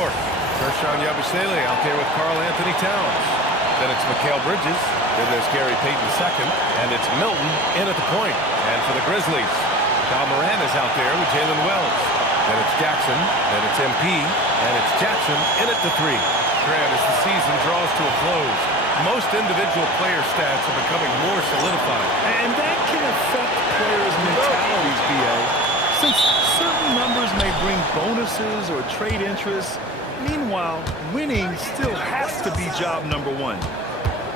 York. Kershaw Yabusele out there with Karl Anthony Towns. Then it's Mikal Bridges. Then there's Gary Payton II. And it's Milton in at the point. And for the Grizzlies, Morant is out there with Jalen Wells. Then it's Jackson. Then it's MP. And it's Jackson in at the 3. Grant, as the season draws to a close, most individual player stats are becoming more solidified. And that can affect players' mentalities, B.A. Since certain numbers may bring bonuses or trade interest, meanwhile, winning still has to be job number one.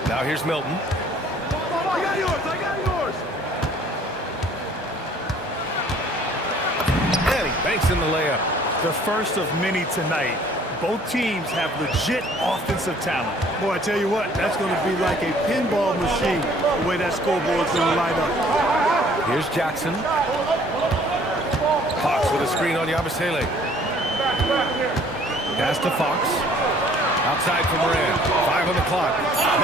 Now here's Milton. I got yours, I got yours. And he banks in the layup. The first of many tonight. Both teams have legit offensive talent. Boy, I tell you what, that's going to be like a pinball machine, the way that scoreboard's going to light up. Here's Jackson. Fox with a screen on Yabusele. Pass to Fox. Outside for Morant. 5 on the clock.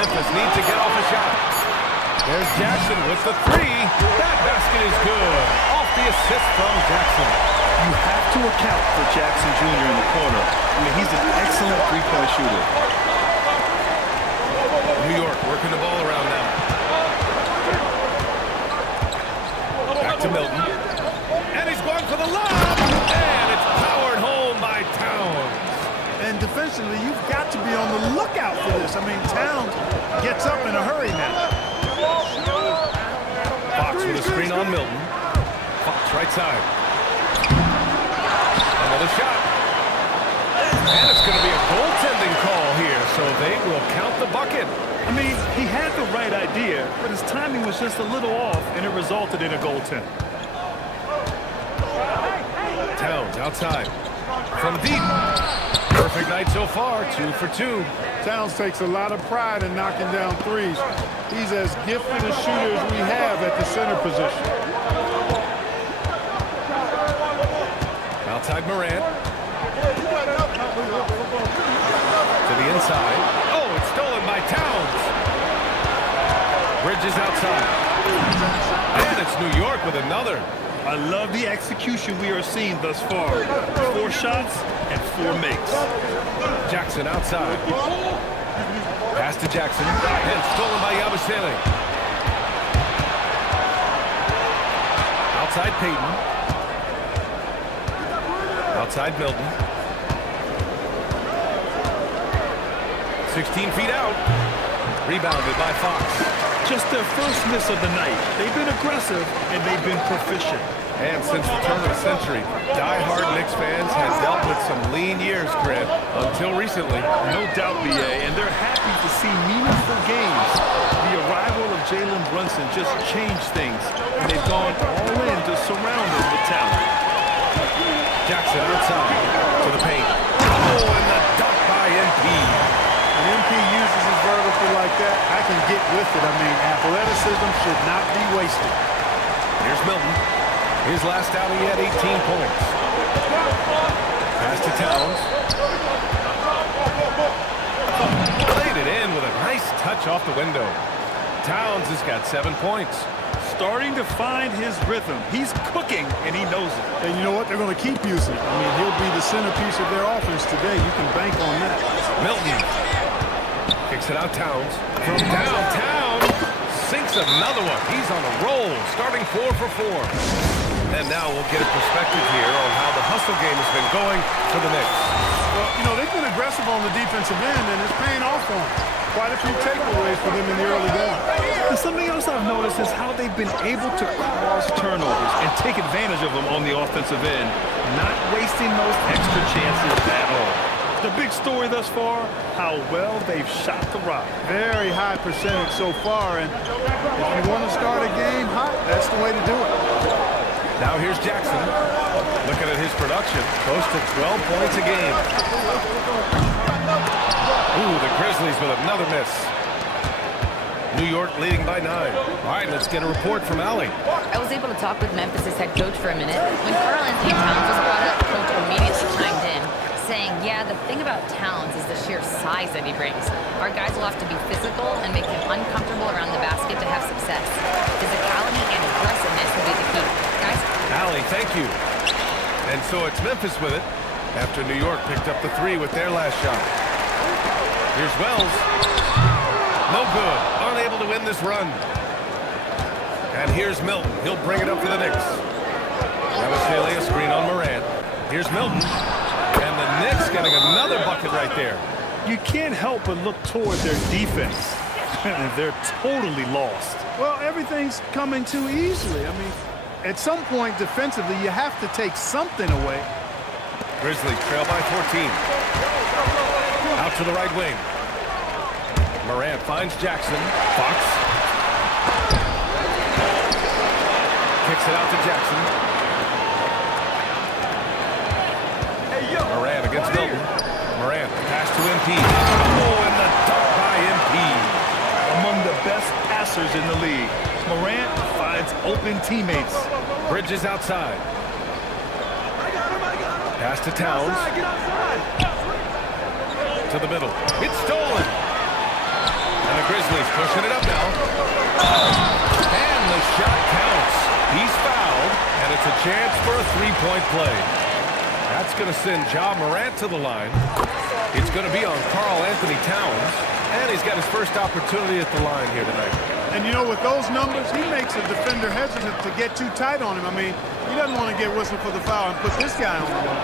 Memphis needs to get off a shot. There's Jackson with the 3. That basket is good. Off the assist from Jackson. You have to account for Jackson Jr. in the corner. I mean, he's an excellent three-point shooter. New York working the ball around now. Back to Milton. And he's going for the lob. And it's powered home by Towns. And defensively, you've got to be on the lookout for this. I mean, Towns gets up in a hurry now. Fox with a screen on Milton. Fox right side. Another shot. And it's going to be a goaltending call here, so they will count the bucket. I mean, he had the right idea, but his timing was just a little off, and it resulted in a goaltend. Towns outside. From deep. Perfect night so far, 2 for 2. Towns takes a lot of pride in knocking down threes. He's as gifted a shooter as we have at the center position. Outside Morant. To the inside. Oh, it's stolen by Towns. Bridges outside. And it's New York with another. I love the execution we are seeing thus far. 4 shots and 4 makes. Jackson outside. Pass to Jackson. And stolen by Yabusele. Outside Payton. Outside Milton. 16 feet out. Rebounded by Fox. Just their first miss of the night. They've been aggressive, and they've been proficient. And since the turn of the century, die-hard Knicks fans have dealt with some lean years, Grant, until recently. No doubt, B.A., and they're happy to see meaningful games. The arrival of Jalen Brunson just changed things, and they've gone all in to surround him with talent. Jackson outside to the paint. Oh, and the dunk by MP. When MP uses his vertical like that, I can get with it. I mean, athleticism should not be wasted. Here's Milton. His last outing, he had 18 points. Pass to Towns. Played it in with a nice touch off the window. Towns has got 7 points. Starting to find his rhythm. He's cooking, and he knows it. And you know what? They're going to keep using it. I mean, he'll be the centerpiece of their offense today. You can bank on that. Milton kicks it out. Towns from downtown sinks another one. He's on a roll, starting 4 for 4. And now we'll get a perspective here on how the hustle game has been going for the Knicks. Well, you know, they've been aggressive on the defensive end, and it's paying off on them. Quite a few takeaways for them in the early going. And something else I've noticed is how they've been able to cause turnovers and take advantage of them on the offensive end, not wasting those extra chances at all. The big story thus far, how well they've shot the rock. Very high percentage so far, and if you want to start a game hot, that's the way to do it. Now here's Jackson. Looking at his production, close to 12 points a game. Ooh, the Grizzlies with another miss. New York leading by 9. All right, let's get a report from Allie. I was able to talk with Memphis' head coach for a minute. When Karl Anthony Towns was brought up, coach immediately chimed in, saying, yeah, the thing about Towns is the sheer size that he brings. Our guys will have to be physical and make him uncomfortable around the basket to have success. Physicality and aggressiveness will be the key. Guys? Allie, thank you. And so it's Memphis with it. after New York picked up the 3 with their last shot. Here's Wells. No good. Unable to win this run. And here's Milton. He'll bring it up for the Knicks. Yabusele, screen on Morant. Here's Milton. And the Knicks getting another bucket right there. You can't help but look toward their defense. They're totally lost. Well, everything's coming too easily. I mean, at some point defensively, you have to take something away. Grizzlies trail by 14. Out to the right wing. Morant finds Jackson. Fox. Kicks it out to Jackson. Morant against Milton. Morant, pass to MP. Oh, and the dunk by MP. Among the best passers in the league. Morant finds open teammates. Bridges outside. Pass to Towns. To the middle. It's stolen. And the Grizzlies pushing it up now. And the shot counts. He's fouled, and it's a chance for a three-point play. That's going to send Ja Morant to the line. It's going to be on Karl-Anthony Towns, and he's got his first opportunity at the line here tonight. And you know, with those numbers, he makes a defender hesitant to get too tight on him. I mean, he doesn't want to get whistled for the foul and put this guy on the line.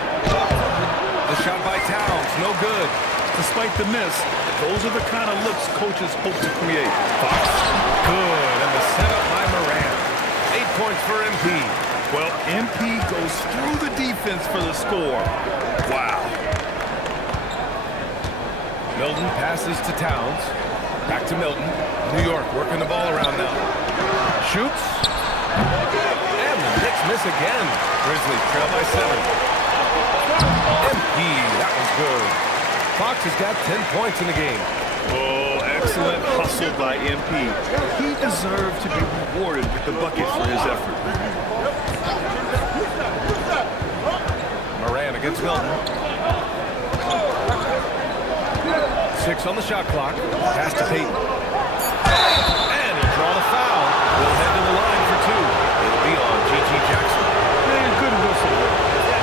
The shot by Towns, no good. Despite the miss, those are the kind of looks coaches hope to create. Fox, good, and the setup by Morant. 8 points for MP. Well, MP goes through the defense for the score. Wow. Milton passes to Towns. Back to Milton. New York working the ball around now. Shoots. And the Knicks miss again. Grizzlies trail by 7. MP, that was good. Fox has got 10 points in the game. Oh, excellent hustle by MP. He deserved to be rewarded with the bucket for his effort. Morant against Milton. 6 on the shot clock. Pass to Payton. And he'll draw the foul. We'll head to the line for 2. It'll be on G.G. Jackson. Man, good whistle.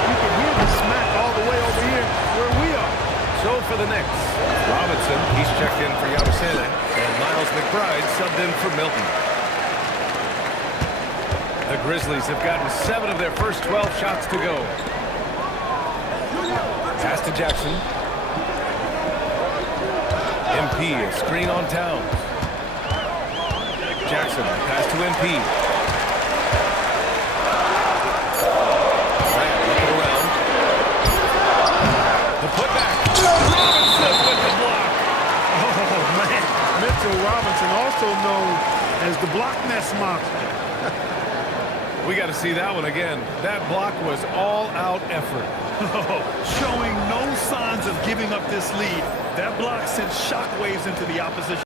You can hear the smack all the way over here where we are. So for the Knicks, Robinson, he's checked in for Yabusele, and Miles McBride subbed in for Milton. The Grizzlies have gotten 7 of their first 12 shots to go. Pass to Jackson. MP, a screen on Towns. Jackson, pass to MP. Morant looking around. The putback. Robinson with the block. Oh, man. Mitchell Robinson, also known as the block nest monster. We got to see that one again. That block was all-out effort. Showing no signs of giving up this lead. That block sent shockwaves into the opposition.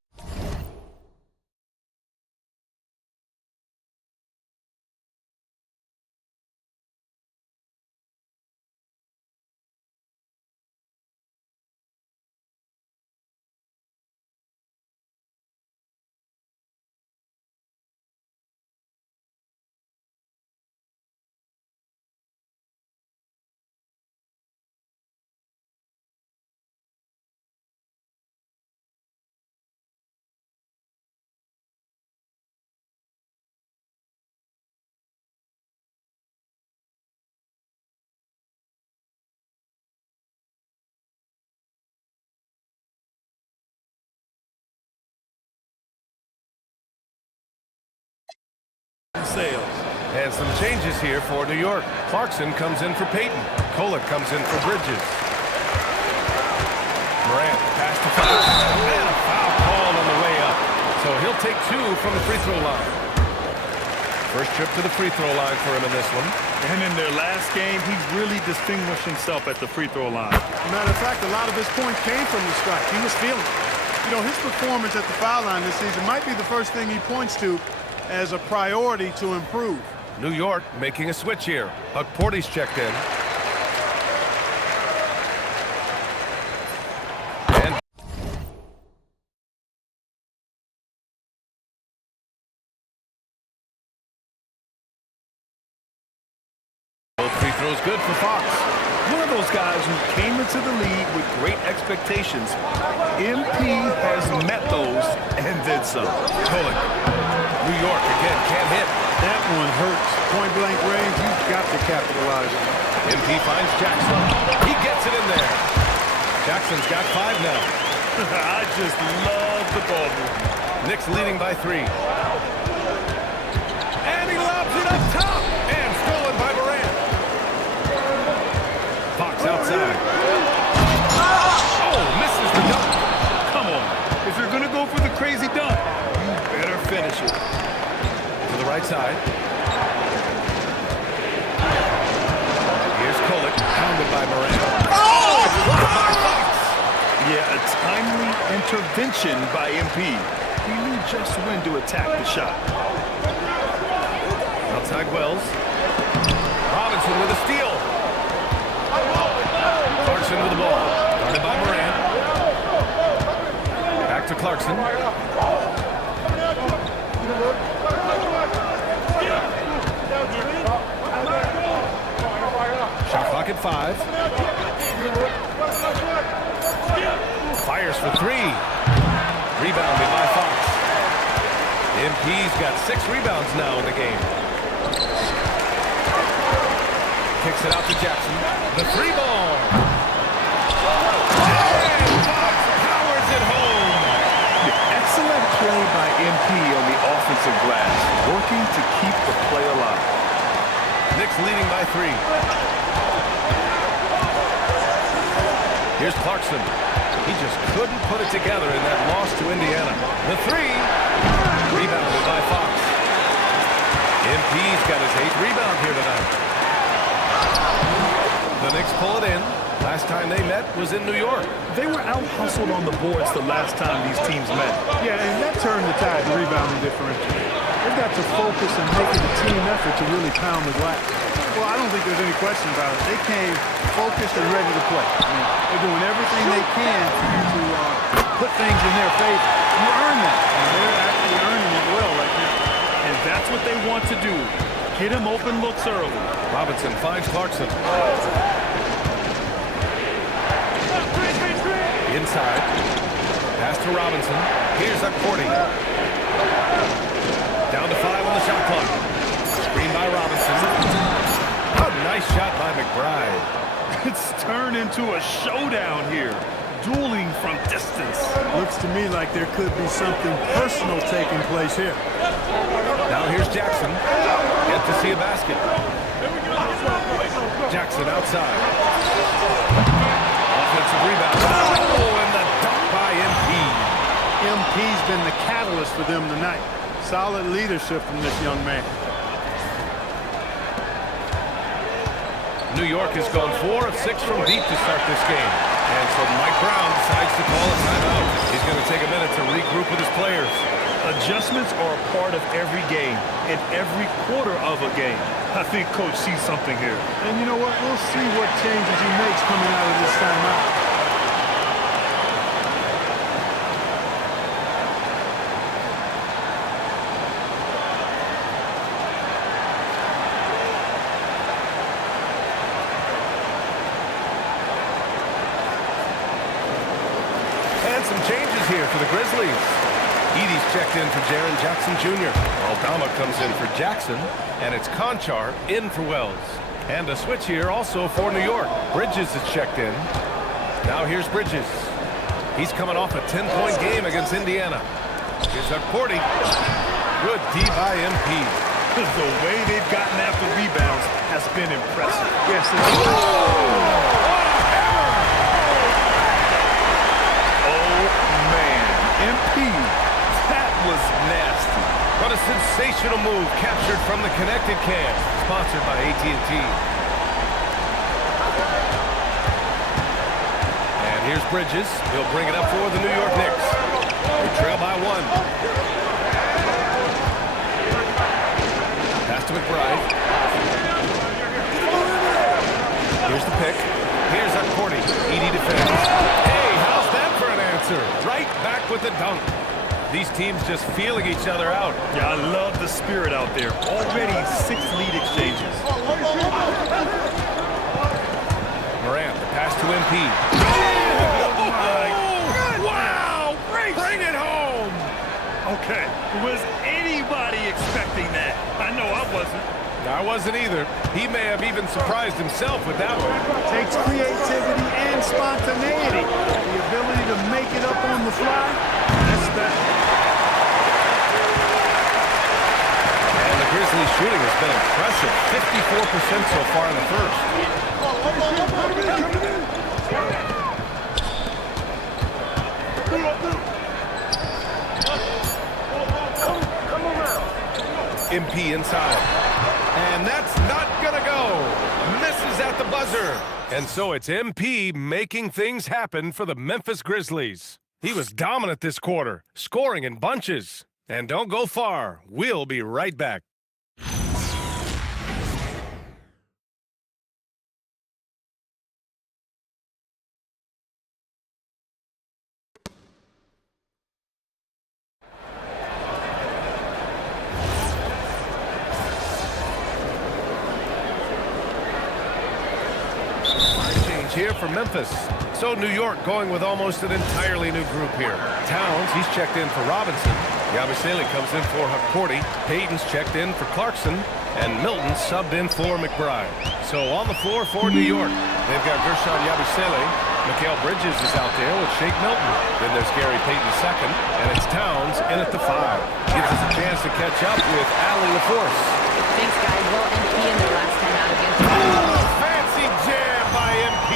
Sales. And some changes here for New York. Clarkson comes in for Payton. Kolek comes in for Bridges. Morant, pass to Fox. And a foul called on the way up. So he'll take 2 from the free throw line. First trip to the free throw line for him in this one. And in their last game, he really distinguished himself at the free throw line. Matter of fact, a lot of his points came from the strike. He was feeling it. You know, his performance at the foul line this season might be the first thing he points to as a priority to improve. New York making a switch here. Huck Porty's checked in. And both free throws good for Fox. One of those guys who came into the league with great expectations. MP has met those and then some. Tolik. New York again, can't hit. That one hurts. Point blank range, you've got to capitalize on it. MP finds Jackson. He gets it in there. Jackson's got 5 now. I just love the ball movement. Knicks leading by 3. And he lobs it up top. And stolen by Morant. Fox outside. Oh, misses the dunk. Come on. If you're going to go for the crazy dunk, you better finish it. To the right side. Here's Kolik, pounded by Morant. Oh, it's blocked by Fox. Yeah, a timely intervention by MP. He knew just when to attack the shot. Outside Wells. Robinson with a steal. Clarkson with the ball. Guarded by Morant. Back to Clarkson. Shot clock at 5. Fires for 3. Rebounded by Fox. MP's got 6 rebounds now in the game. Kicks it out to Jackson. The 3 ball. And Fox powers it home. Excellent play by MP on the offensive glass, working to keep the play alive. Knicks leading by 3. Here's Clarkson. He just couldn't put it together in that loss to Indiana. The 3. Rebounded by Fox. MP's got his 8th rebound here tonight. The Knicks pull it in. Last time they met was in New York. They were out-hustled on the boards the last time these teams met. Yeah, and that turned the tide rebounding differential. They've got to focus and make it a team effort to really pound the glass. Well, I don't think there's any question about it. They came focused and ready to play. I mean, they're doing everything they can to put things in their favor. You earn that, and they're actually earning it well right now. And that's what they want to do. Get him open looks early. Robinson finds Clarkson. Inside. Pass to Robinson. Here's up 40. Down to 5 on the shot clock. Screen by Robinson. A nice shot by McBride. It's turned into a showdown here. Dueling from distance. Looks to me like there could be something personal taking place here. Now here's Jackson. Yet to see a basket. Jackson outside. Offensive rebound. Oh, and the dunk by MP. MP's been the catalyst for them tonight. Solid leadership from this young man. New York has gone 4 of 6 from deep to start this game. And so Mike Brown decides to call a timeout. He's going to take a minute to regroup with his players. Adjustments are a part of every game and every quarter of a game. I think Coach sees something here. And you know what? We'll see what changes he makes coming out of this timeout. And some changes here for the Grizzlies. Edie's checked in for Jaren Jackson Jr. Aldama comes in for Jackson, and it's Conchar in for Wells. And a switch here also for New York. Bridges is checked in. Now here's Bridges. He's coming off a 10-point game against Indiana. Here's up 40. Good D by MP. The way they've gotten after rebounds has been impressive. Yes, MP, that was nasty. What a sensational move captured from the connected cam, sponsored by AT&T. And here's Bridges. He'll bring it up for the New York Knicks. They trail by 1. Pass to McBride. Here's the pick. Here's up 40. Edie defends. Hey, how's that for an answer? Right back with the dunk. These teams just feeling each other out. Yeah, I love the spirit out there. Already 6 lead exchanges. MP. Oh, my goodness. Wow! Bring it home! Okay, was anybody expecting that? I know I wasn't. I wasn't either. He may have even surprised himself with that one. Takes creativity and spontaneity. The ability to make it up on the fly, that's special. And the Grizzlies shooting has been impressive. 54% so far in the first. MP inside. And that's not gonna go. Misses at the buzzer. And so it's MP making things happen for the Memphis Grizzlies. He was dominant this quarter, scoring in bunches. And don't go far. We'll be right back. Here for Memphis. So New York going with almost an entirely new group here. Towns, he's checked in for Robinson. Yabusele comes in for Hakordi. Payton's checked in for Clarkson. And Milton subbed in for McBride. So on the floor for New York, they've got Gershon Yabusele. Mikal Bridges is out there with Shake Milton. Then there's Gary Payton second. And it's Towns in at the 5. Gives us a chance to catch up with Allie LaForce. Thanks, guys. Well, MP in their last time out against Fancy jam by MP.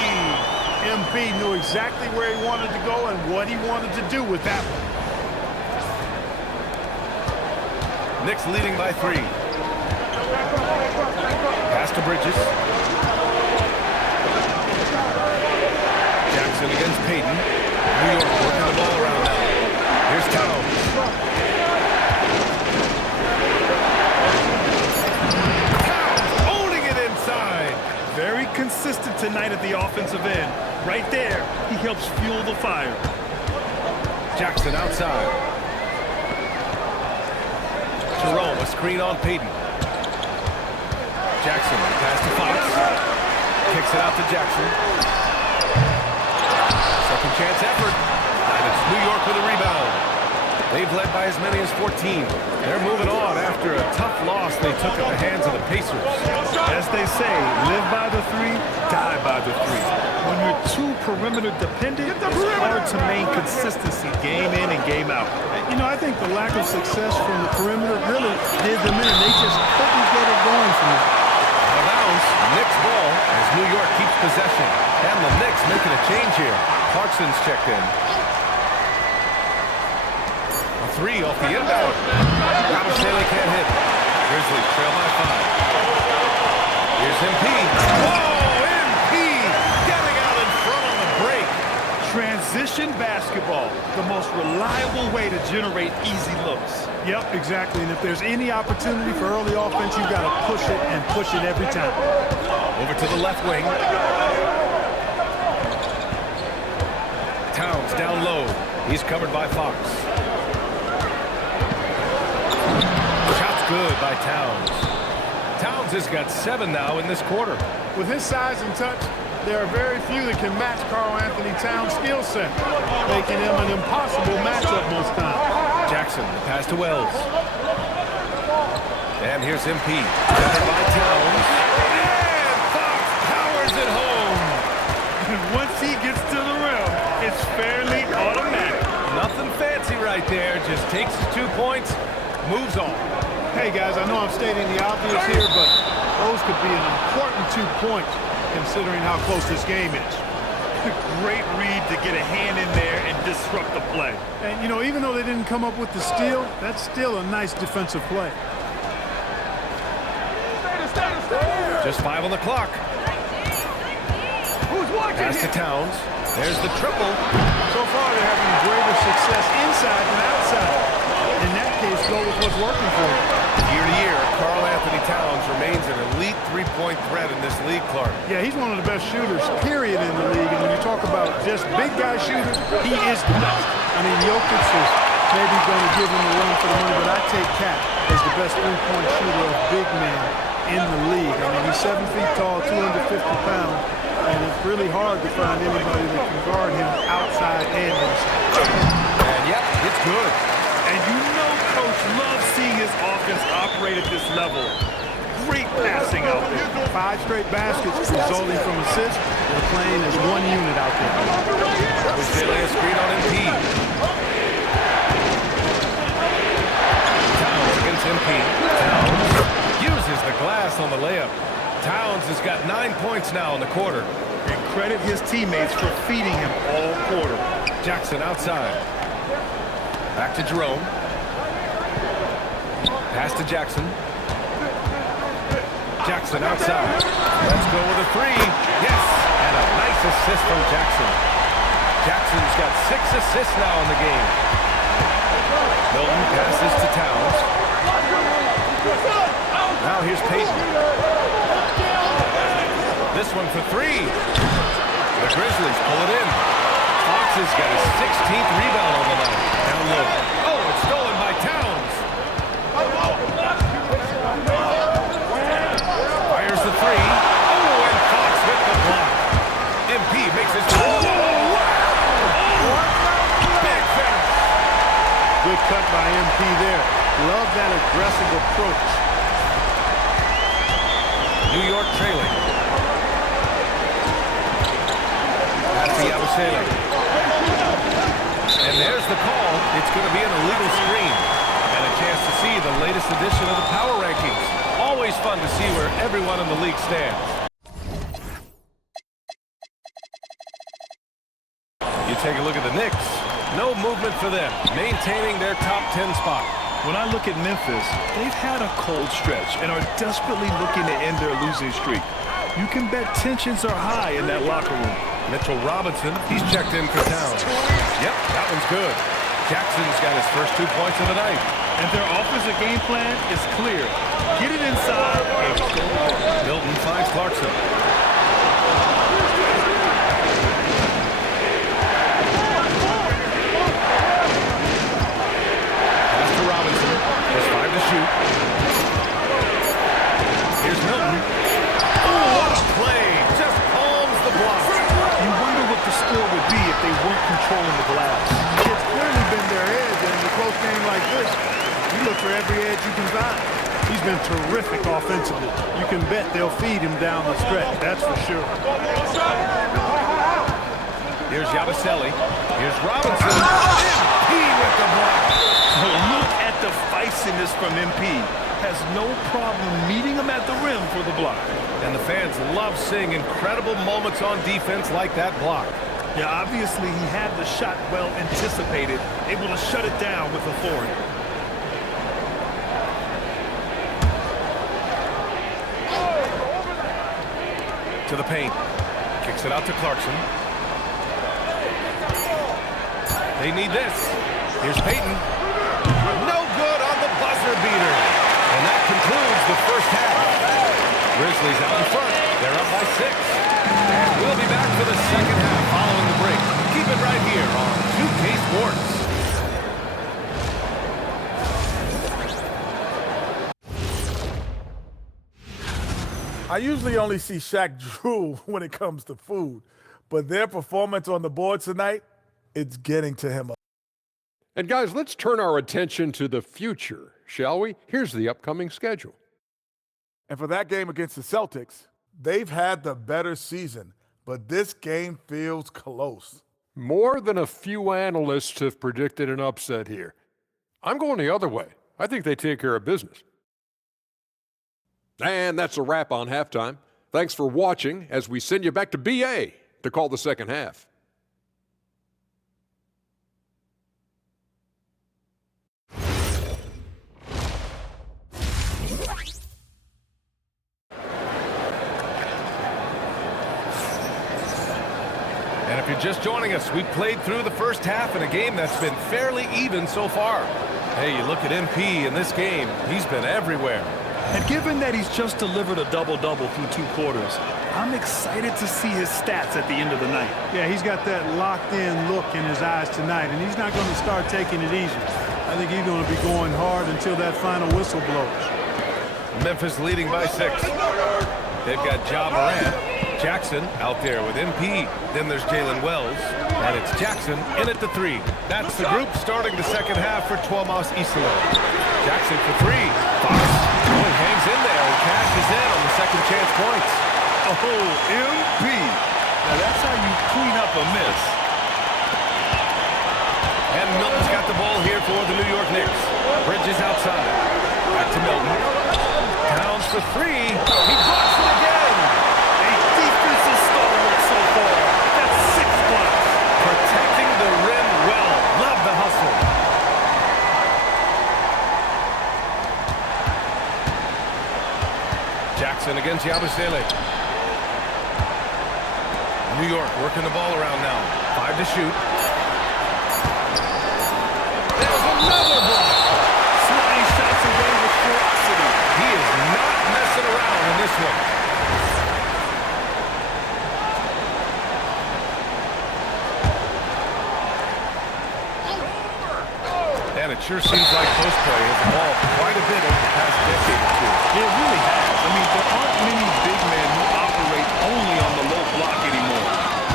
MP knew exactly where he wanted to go and what he wanted to do with that one. Knicks leading by 3. Pass to Bridges. Jackson against Payton. New York working the ball around now. Here's Towns. Towns owning it inside. Very consistent tonight at the offensive end. Right there, he helps fuel the fire. Jackson outside. Jerome, a screen on Payton. Jackson, pass to Fox. Kicks it out to Jackson. Second chance effort. And it's New York with a rebound. They've led by as many as 14. They're moving on after a tough loss they took at the hands of the Pacers. As they say, live by the 3, die by the 3. When you're too perimeter dependent, it's hard to maintain consistency game in and game out. You know, I think the lack of success from the perimeter really did them in. They just couldn't get it going from there. Out of bounds, Knicks ball as New York keeps possession. And the Knicks making a change here. Clarkson's checked in. A 3 off the inbound. Yabusele can't hit. Grizzlies trail by 5. Here's MP. Whoa, MP getting out in front on the break. Transition basketball, the most reliable way to generate easy looks. Yep, exactly. And if there's any opportunity for early offense, you've got to push it and push it every time. Over to the left wing. Towns down low. He's covered by Fox. Shot's good by Towns. Towns has got 7 now in this quarter. With his size and touch, there are very few that can match Karl Anthony Towns' skill set, making him an impossible matchup most times. Jackson, pass to Wells. And here's MP. Covered by Towns. And Fox powers it home. And once he gets to the rim, it's fairly automatic. Nothing fancy right there. Just takes his 2 points, moves on. Hey, guys, I know I'm stating the obvious here, but those could be an important 2 points considering how close this game is. Great read to get a hand in there and disrupt the play. And, you know, even though they didn't come up with the steal, that's still a nice defensive play. Just 5 on the clock. Who's watching? Pass to Towns. There's the triple. So far, they're having greater success inside than outside. In that case, go with what's working for them. Year to year, Karl Anthony Towns remains an elite three-point threat in this league, Clark. Yeah, he's one of the best shooters, period, in the league. And when you talk about just big guy shooters, he is the best. I mean, Jokic is maybe going to give him a run for the money, but I take Cat as the best three-point shooter of big men in the league. I mean, he's 7 feet tall, 250 pounds. and it's really hard to find anybody that can guard him outside and inside. And yep, it's good. And you know Coach loves seeing his offense operate at this level. Great passing out there. 5 straight baskets resulting from assists. They're playing as one unit out there. They lay a screen on MP. Towns against MP. Towns uses the glass on the layup. Towns has got 9 points now in the quarter. And credit his teammates for feeding him all quarter. Jackson outside. Back to Jerome. Pass to Jackson. Jackson outside. Let's go with a 3. Yes! And a nice assist from Jackson. Jackson's got 6 assists now in the game. Milton passes to Towns. Now here's Payton. This one for 3. The Grizzlies pull it in. Fox has got his 16th rebound on the night. Down low. Oh, it's stolen by Towns. Fires the 3. Oh, and Fox hit the block. MP makes his... Oh, wow! Big finish. Good cut by MP there. Love that aggressive approach. New York trailing. That's the Abusele. And there's the call. It's going to be an illegal screen. And a chance to see the latest edition of the power rankings. Always fun to see where everyone in the league stands. You take a look at the Knicks. No movement for them. Maintaining their top 10 spot. When I look at Memphis, they've had a cold stretch and are desperately looking to end their losing streak. You can bet tensions are high in that locker room. Mitchell Robinson, he's checked in for Towns. Yep, that one's good. Jackson's got his first 2 points of the night. And their offensive game plan is clear. Get it inside and go. Milton finds Clarkson. Pass to Robinson. There's 5 to shoot. Here's Milton. Oh, what a play! Just palms the block. You wonder what the score would be if they weren't controlling the glass. It's clearly been their edge, and in a close game like this, you look for every edge you can find. He's been terrific offensively. You can bet they'll feed him down the stretch, that's for sure. Here's Yabusele. Here's Robinson. MP with the block. Look at the feistiness from MP. Has no problem meeting him at the rim for the block. And the fans love seeing incredible moments on defense like that block. Yeah, obviously he had the shot well anticipated, able to shut it down with authority. To the paint. Kicks it out to Clarkson. They need this. Here's Payton. No good on the buzzer beater. And that concludes the first half. Grizzlies out in front. They're up by 6. And we'll be back for the second half following the break. Keep it right here on 2K Sports. I usually only see Shaq drool when it comes to food, but their performance on the board tonight, it's getting to him. And guys, let's turn our attention to the future, shall we? Here's the upcoming schedule. And for that game against the Celtics, they've had the better season, but this game feels close. More than a few analysts have predicted an upset here. I'm going the other way. I think they take care of business. And that's a wrap on halftime. Thanks for watching as we send you back to BA to call the second half. And if you're just joining us, we played through the first half in a game that's been fairly even so far. Hey, you look at MP in this game, he's been everywhere. And given that he's just delivered a double-double through 2 quarters, I'm excited to see his stats at the end of the night. Yeah, he's got that locked-in look in his eyes tonight, and he's not going to start taking it easy. I think he's going to be going hard until that final whistle blows. Memphis leading by 6. They've got Ja Morant. Jackson out there with MP. Then there's Jalen Wells. And it's Jackson in at the 3. That's the group starting the second half for Tuomas Isolo. Jackson for 3. Fox hangs in there and cashes in on the second chance points. Oh, MP. Now that's how you clean up a miss. And Milton's got the ball here for the New York Knicks. Bridges outside. Back to Milton. Towns for 3. He blocks it again. A defensive stalwart so far. That's 6 blocks. Protecting the rim well. Love the hustle. Jackson against Yabusele. New York working the ball around now. 5 to shoot. There's another block. Sliding shots away with ferocity. He is not messing around in this one. And it sure seems like post play has evolved quite a bit over the past decade or 2. It really has. I mean, there aren't many big men who operate only on the low block anymore.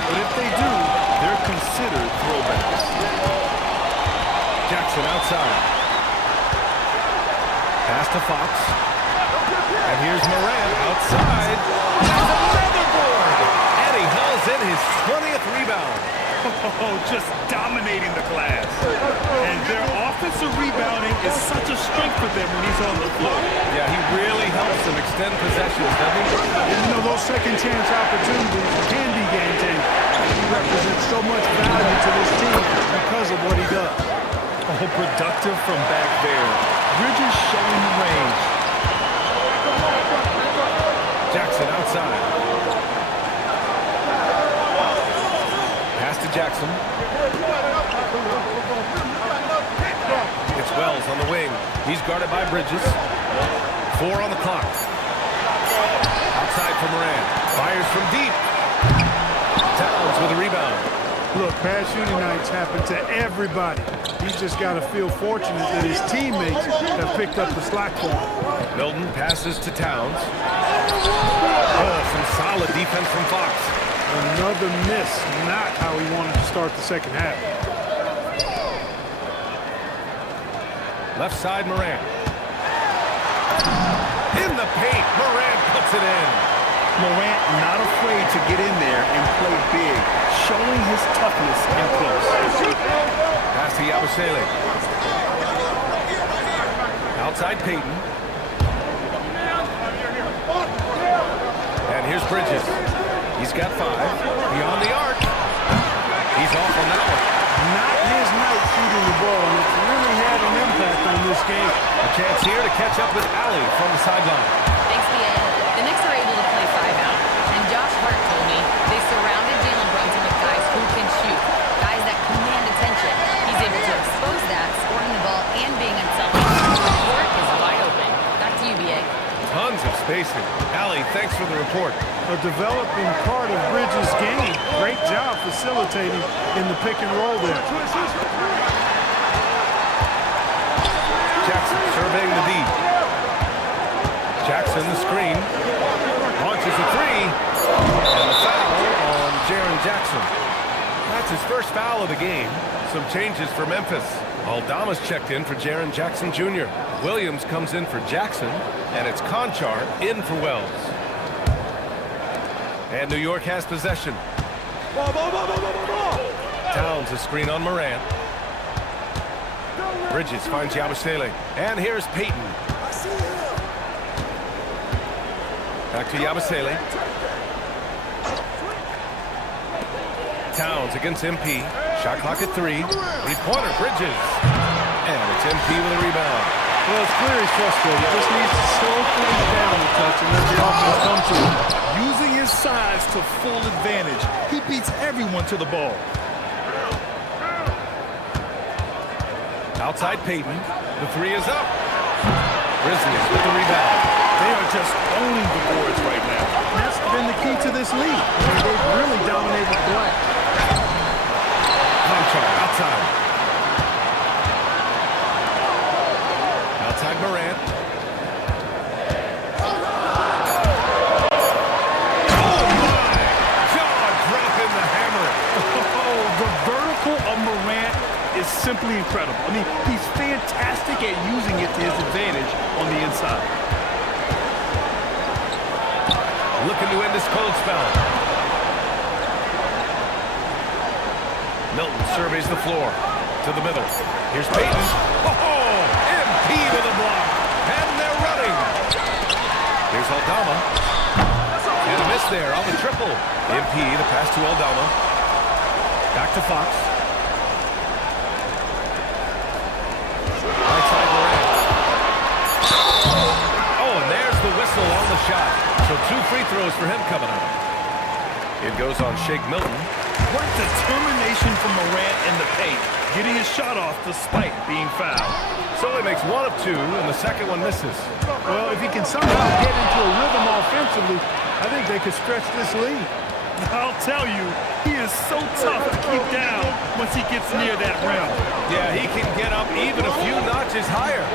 But if they do, they're considered throwbacks. Jackson outside. Pass to Fox. And here's Morant outside. There's another board. And he hauls in his 20th rebound. Oh, just dominating the glass. And their offensive rebounding is such a strength for them when he's on the floor. Yeah, he really helps them extend possessions, doesn't he? And you know, those second chance opportunities can be game changing. He represents so much value to this team because of what he does. Oh, productive from back there. Bridges showing the range. Jackson outside. Pass to Jackson. It's Wells on the wing. He's guarded by Bridges. 4 on the clock. Outside for Morant. Fires from deep. Towns with a rebound. Look, bad shooting nights happen to everybody. He's just got to feel fortunate that his teammates have picked up the slack for him. Milton passes to Towns. Oh, some solid defense from Fox. Another miss, not how he wanted to start the second half. Left side, Morant. In the paint, Morant puts it in. Morant not afraid to get in there and play big, showing his toughness in close. Pass to Yabusele. Outside Payton. And here's Bridges. He's got 5. Beyond the arc. He's off on that one. Not his night shooting the ball, and it's really had an impact on this game. A chance here to catch up with Allie from the sideline. Thanks, BA. The Knicks are able to play 5 out. And Josh Hart told me they surrounded Jalen Brunson with guys who can shoot. Guys that command attention. He's able to expose that, scoring the ball and being unselfish. The court is wide open. Back to you, BA. Tons of spacing. Allie, thanks for the report. A developing part of Bridges' game. Great job facilitating in the pick and roll there. Jackson surveying the D. Jackson the screen. Launches a 3. And the foul on Jaren Jackson. That's his first foul of the game. Some changes for Memphis. Aldama's checked in for Jaren Jackson Jr. Williams comes in for Jackson. And it's Conchar in for Wells. And New York has possession. Towns a screen on Morant. Bridges finds Yabusele. And here's Payton. Back to Yabusele. Towns against MP. Shot clock at 3. 3-pointer, Bridges. And it's MP with a rebound. Well, it's clear he's frustrated. Just needs to slow things down a touch and let the offense come to him. Using his size to full advantage. He beats everyone to the ball. Outside Payton. The 3 is up. Grizzlies with the rebound. They are just owning the boards right now. And that's been the key to this league. I mean, they've really dominated the glass. Conchar outside. Outside Morant. Oh, my! is simply incredible. I mean, he's fantastic at using it to his advantage on the inside. Looking to end this cold spell. Milton surveys the floor. To the middle. Here's Payton. Oh, MP with a block. And they're running. Here's Aldama. And a miss there on the triple. MP, the pass to Aldama. Back to Fox. Right side Morant. Oh, and there's the whistle on the shot. So 2 free throws for him coming up. It goes on Shake Milton. What determination from Morant in the paint, getting his shot off despite being fouled. So he makes 1 of 2, and the second one misses. Well, if he can somehow get into a rhythm offensively, I think they could stretch this lead. I'll tell you, he is so tough to keep down once he gets near that rim. Yeah, he can get up even a few notches higher.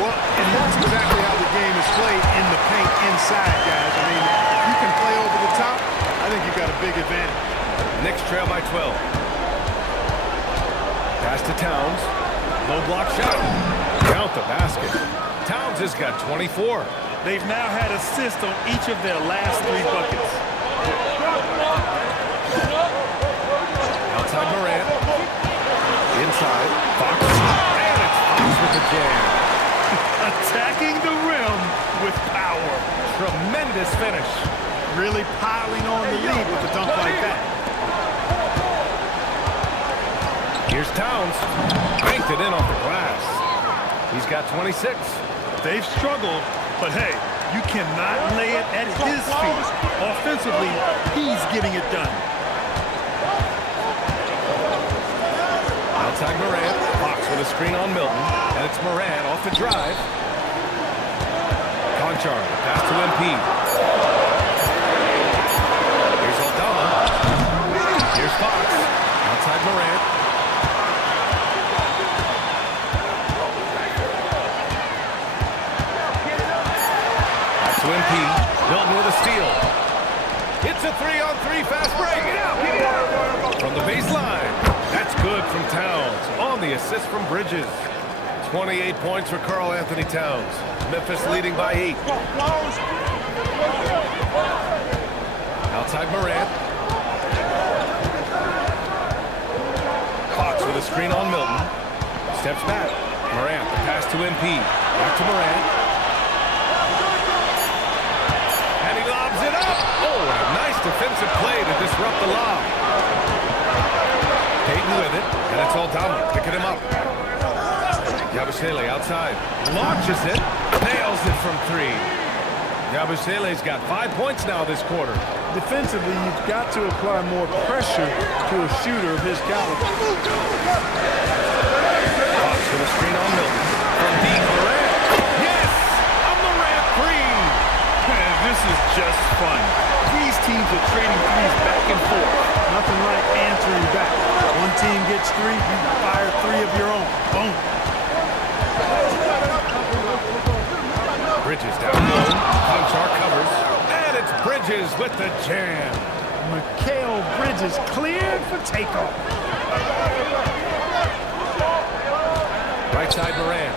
Well, and that's exactly how the game is played in the paint inside, guys. I mean, if you can play over the top, I think you've got a big advantage. Knicks trail by 12. Pass to Towns. Low block shot. Count the basket. Towns has got 24. They've now had assists on each of their last 3 buckets. Outside Morant. Inside. Fox. And it's Fox with the jam. Attacking the rim with power. Tremendous finish. Really piling on the lead with a dunk like that. Here's Towns. Banked it in off the glass. He's got 26. They've struggled, but hey, you cannot lay it at his feet. Offensively, he's getting it done. Outside Morant. Fox with a screen on Milton. And it's Morant off the drive. Conchar. Pass to MP. Here's Aldama. Here's Fox. Outside Morant. Back to MP. Milton with a steal. It's a 3-on-3 fast break. From the baseline. That's good from Towns. On the assist from Bridges. 28 points for Karl Anthony Towns. Memphis leading by 8. Outside Morant. Fox with a screen on Milton. Steps back. Morant, the pass to MP. Back to Morant. And he lobs it up. Oh, a nice defensive play to disrupt the lob. Payton with it, and it's Aldama picking him up. Yabusele outside. Launches it. Nails it from 3. Yabusele's got 5 points now this quarter. Defensively, you've got to apply more pressure to a shooter of his caliber. Fox with a screen on Milton. From deep, Morant. Yes! A Morant 3! Man, this is just fun. These teams are trading threes back and forth. Nothing like answering back. One team gets 3, you fire 3 of your own. Boom. Bridges down low. Conchar covers. And it's Bridges with the jam. Mikal Bridges cleared for takeoff. Right side Morant.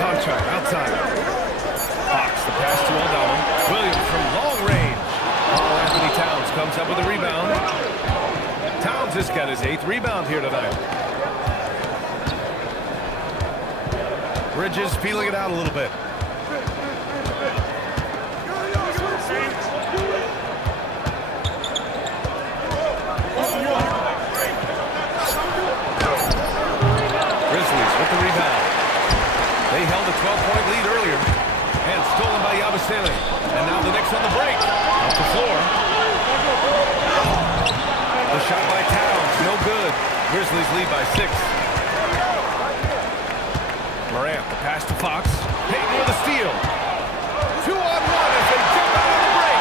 Conchar outside. Fox, the pass to Aldama. Williams from long range. Karl Anthony Towns comes up with a rebound. Towns has got his 8th rebound here tonight. Bridges feeling it out a little bit. Grizzlies with the rebound. They held a 12-point lead earlier. And stolen by Yabusele. And now the Knicks on the break. Off the floor. The shot by Towns, no good. Grizzlies lead by 6. Morant, the pass to Fox. Payton with a steal. 2-on-1 as they jump out on the break.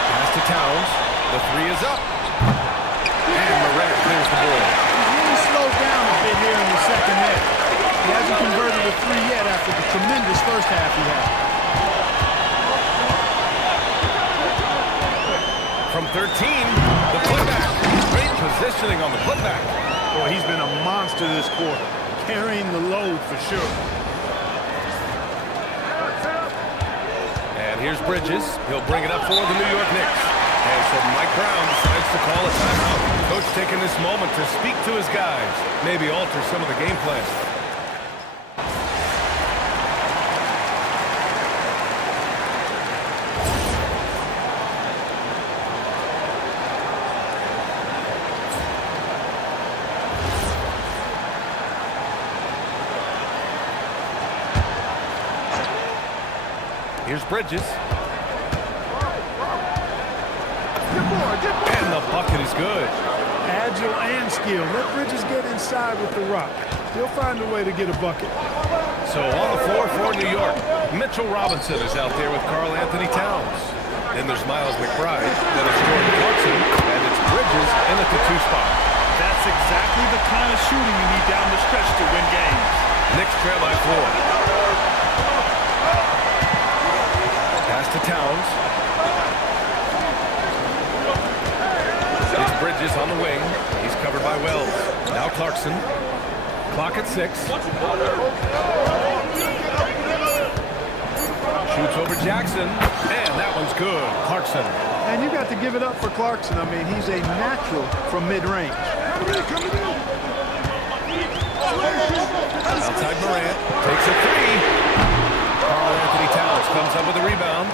Pass to Towns. The 3 is up. And Morant clears the board. He's really slowed down a bit here in the second half. He hasn't converted a 3 yet after the tremendous first half he had. from 13. The putback. Great positioning on the putback. Boy, he's been a monster this quarter, carrying the load for sure. And here's Bridges. He'll bring it up for the New York Knicks. And so Mike Brown decides to call a timeout. Coach taking this moment to speak to his guys, maybe alter some of the game plan. Here's Bridges. And the bucket is good. Agile and skill. Let Bridges get inside with the rock. He'll find a way to get a bucket. So on the floor for New York, Mitchell Robinson is out there with Karl Anthony Towns. Then there's Miles McBride. Then it's Jordan Clarkson. And it's Bridges in at the 2 spot. That's exactly the kind of shooting you need down the stretch to win games. Knicks trail by 4. Pass to Towns. It's Bridges on the wing. He's covered by Wells. Now Clarkson. Clock at 6. Shoots over Jackson. And that one's good. Clarkson. And you got to give it up for Clarkson. I mean, he's a natural from mid-range. Outside Morant. Takes a 3. Karl Anthony Towns comes up with a rebound.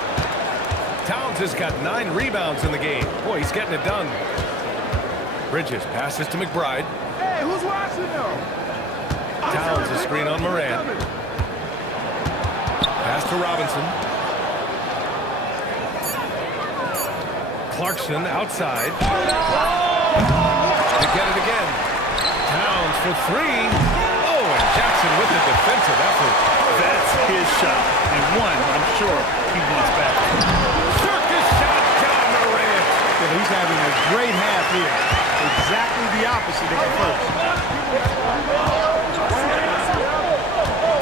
Towns has got 9 rebounds in the game. Boy, he's getting it done. Bridges passes to McBride. Hey, who's watching though? Towns a screen on Morant. Pass to Robinson. Clarkson outside. To get it again. Towns for 3. Oh, and Jackson with the defensive effort. That's his shot, and one I'm sure he wants back. Circus shot, John Morant. Well, he's having a great half here. Exactly the opposite of the first.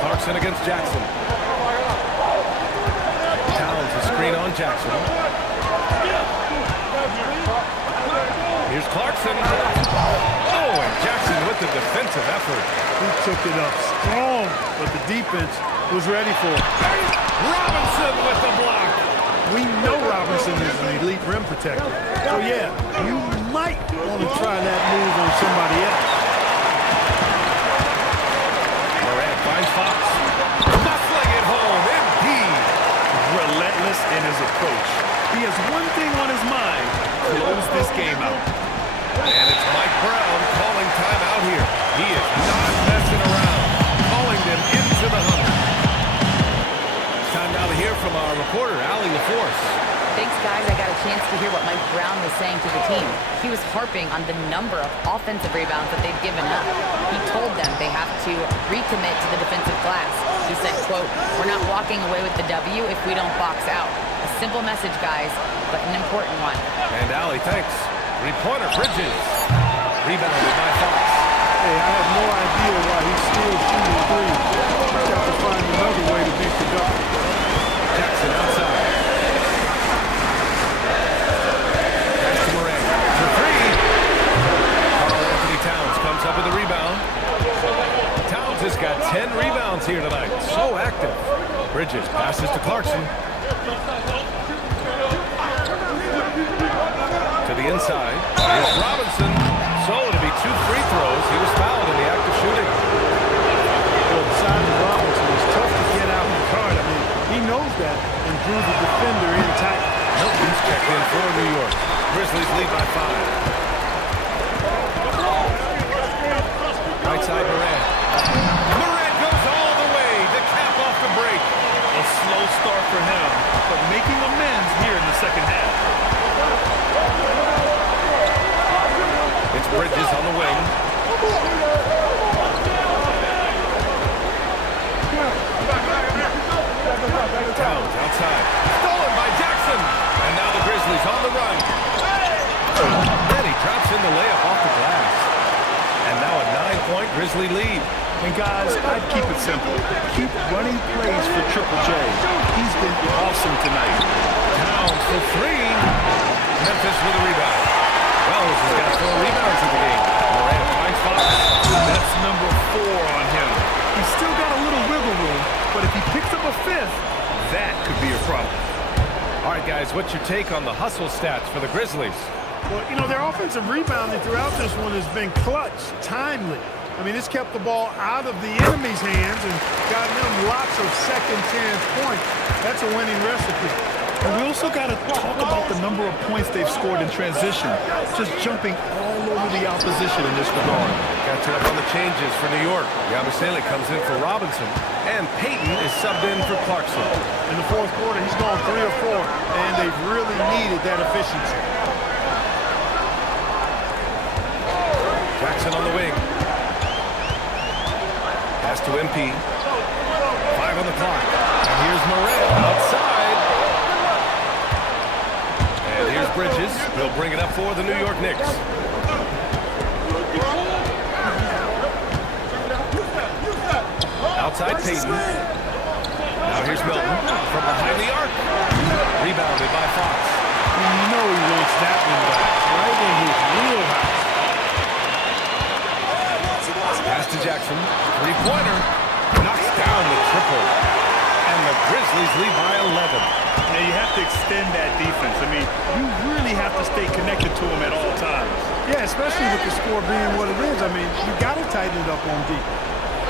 Clarkson against Jackson. Towns a screen on Jackson. Here's Clarkson. Oh, and Jackson with the defensive effort. He took it up strong, but the defense was ready for it. Robinson with the block. We know Robinson is an elite rim protector. So, yeah, you might want to try that move on somebody else. Morant finds Fox. Muscling it home, indeed. Relentless in his approach. He has one thing on his mind: close this game out. And it's Mike Brown calling timeout here. He is not messing around. Calling them into the huddle. It's time now to hear from our reporter, Allie LaForce. Thanks, guys. I got a chance to hear what Mike Brown was saying to the team. He was harping on the number of offensive rebounds that they've given up. He told them they have to recommit to the defensive glass. He said, quote, "We're not walking away with the W if we don't box out." A simple message, guys, but an important one. And Allie, thanks. Three-pointer, Bridges. Rebounded by Fox. Hey, I have no idea why he's still shooting threes. He's got to find another way to be productive. Jackson outside. Pass to Morant for 3. Karl Anthony Towns comes up with a rebound. Towns has got 10 rebounds here tonight. So active. Bridges passes to Clarkson. To the inside. Here's Robinson. So it'll be 2 free throws. He was fouled in the act of shooting. Well, the size of Robinson is tough to get out in the card. I mean, he knows that and drew the defender in tight. Milton's checked in for New York. Grizzlies lead by 5. Right side Morant. Morant goes all the way to cap off the break. A slow start for him, but making amends here in the second half. It's Bridges on the wing. Towns outside. Stolen by Jackson. And now the Grizzlies on the run. Then he drops in the layup off the glass. And now a 9-point Grizzly lead. And guys, I'd keep it simple. Keep running plays for Triple J. He's been awesome tonight. Towns for 3. Memphis with a rebound. Wells has got 4 rebounds in the game. Morant finds Fox. That's number 4 on him. He's still got a little wiggle room, but if he picks up a 5th, that could be a problem. All right, guys, what's your take on the hustle stats for the Grizzlies? Well, you know, their offensive rebounding throughout this one has been clutch, timely. I mean, it's kept the ball out of the enemy's hands and gotten them lots of second chance points. That's a winning recipe. And we also got to talk about the number of points they've scored in transition, just jumping all over the opposition in this regard. Catching up on the changes for New York. Yabusele comes in for Robinson, and Payton is subbed in for Clarkson. In the fourth quarter, he's gone 3 or 4, and they've really needed that efficiency. Jackson on the wing. Pass to MP. 5 on the clock. And here's Morant outside. And here's Bridges. He'll bring it up for the New York Knicks. Outside Payton. Now here's Milton from behind the arc. Rebounded by Fox. You know he wants that one back, right in his wheelhouse. Pass to Jackson. 3-pointer. Knocks down the triple. And the Grizzlies lead by 11. Now, you have to extend that defense. I mean, you really have to stay connected to them at all times. Yeah, especially with the score being what it is. I mean, you got to tighten it up on deep.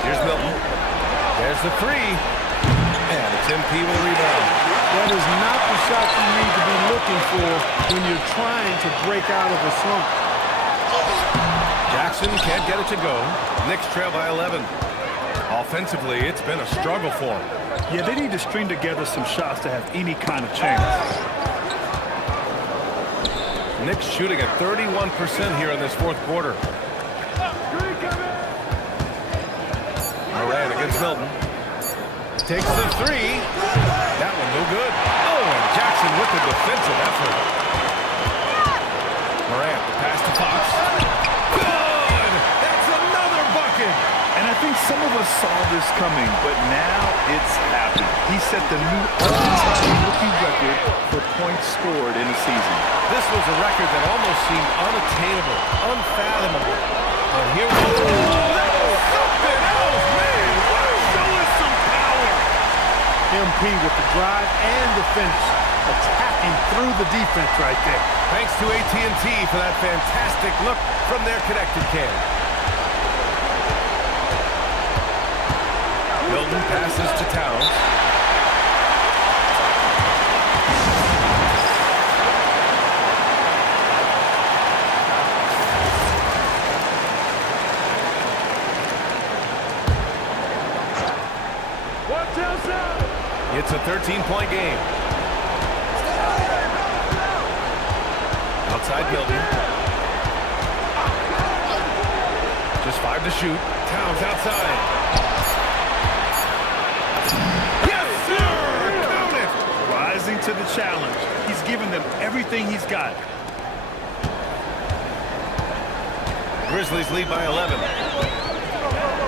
Here's Milton. There's the 3. And it's MP with a rebound. That is not the shot you need to be looking for when you're trying to break out of a slump. Jackson can't get it to go. Knicks trail by 11. Offensively, it's been a struggle for them. Yeah, they need to string together some shots to have any kind of chance. Knicks shooting at 31% here in this fourth quarter. Morant against Milton. Takes the 3. That one no good. Oh, and Jackson with the defensive effort. Morant, the pass to Fox. Good! That's another bucket! And I think some of us saw this coming, but now it's happened. He set the new all-time rookie record for points scored in a season. This was a record that almost seemed unattainable, unfathomable. But here we go. That was something else, man! Show us some power! MP with the drive and the finish. Attacking through the defense right there. Thanks to AT&T for that fantastic look from their connected cam. Milton passes to Towns. It's a 13-point game. Outside Milton. Just 5 to shoot. Towns outside. Yes, sir! Count it! Rising to the challenge. He's given them everything he's got. Grizzlies lead by 11.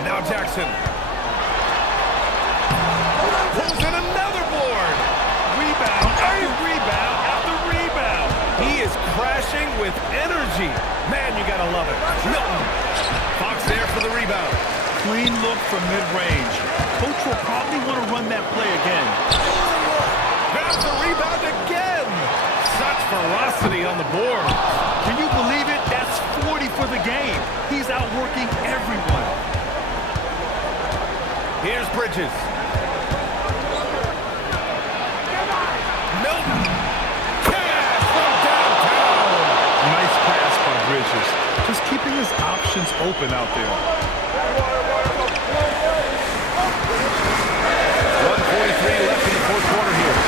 Now Jackson. Pulls in another board. Rebound after rebound after rebound. He is crashing with energy. Man, you gotta love it. Milton. Fox there for the rebound. Clean look from mid-range. Coach will probably want to run that play again. Grabs the rebound again. Such ferocity on the board. Can you believe it? That's 40 for the game. He's outworking everyone. Here's Bridges. Milton. Pass from downtown. Nice pass by Bridges. Just keeping his options open out there. 1:43 left in the fourth quarter here.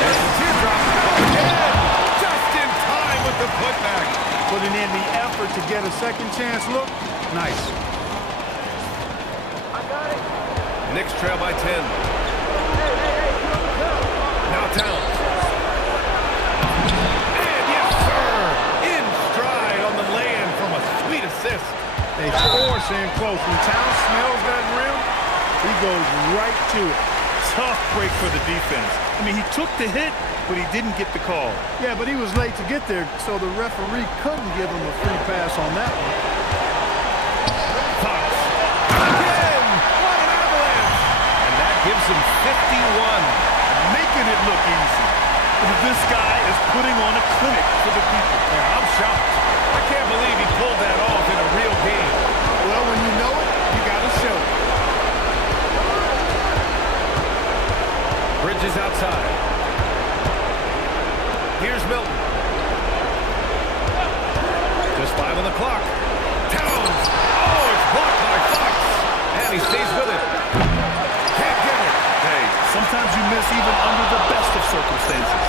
There's the teardrop. Again. Just in time with the putback. Putting in the effort to get a second chance look. Nice. Knicks trail by 10. Now Towns. And yes, sir! In stride on the lay-in from a sweet assist. They force in close. When Towns smells that rim, he goes right to it. tough break for the defense. I mean, he took the hit, but he didn't get the call. Yeah, but he was late to get there, so the referee couldn't give him a free pass on that one. Fox. Again! What an avalanche! And that gives him 51. Making it look easy. This guy is putting on a clinic for the people. Yeah, I'm shocked. I can't believe he pulled that off in a real game. Well, when you know it, you got to show it. Bridges outside. Here's Milton. Just 5 on the clock. Towns! Oh, it's blocked by Fox. And he stays with it. Can't get it. Hey, sometimes you miss even under the best of circumstances.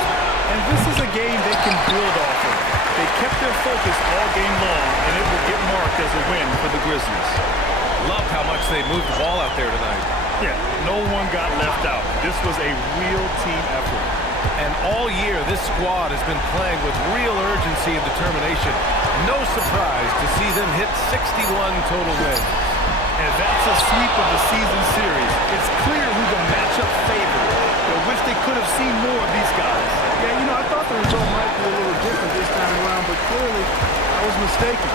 And this is a game they can build off of. They kept their focus all game long, and it will get marked as a win for the Grizzlies. Love how much they moved the ball out there tonight. Yeah, no one got left out. This was a real team effort. And all year, this squad has been playing with real urgency and determination. No surprise to see them hit 61 total wins. And that's a sweep of the season series. It's clear who the matchup favored. I wish they could have seen more of these guys. Yeah, you know, I thought the result might be a little different this time around, but clearly I was mistaken.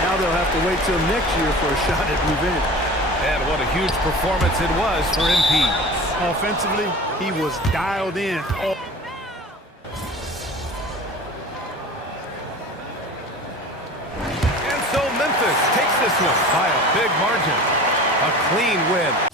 Now they'll have to wait till next year for a shot at revenge. And what a huge performance it was for MP. Offensively, he was dialed in. And so Memphis takes this one by a big margin. A clean win.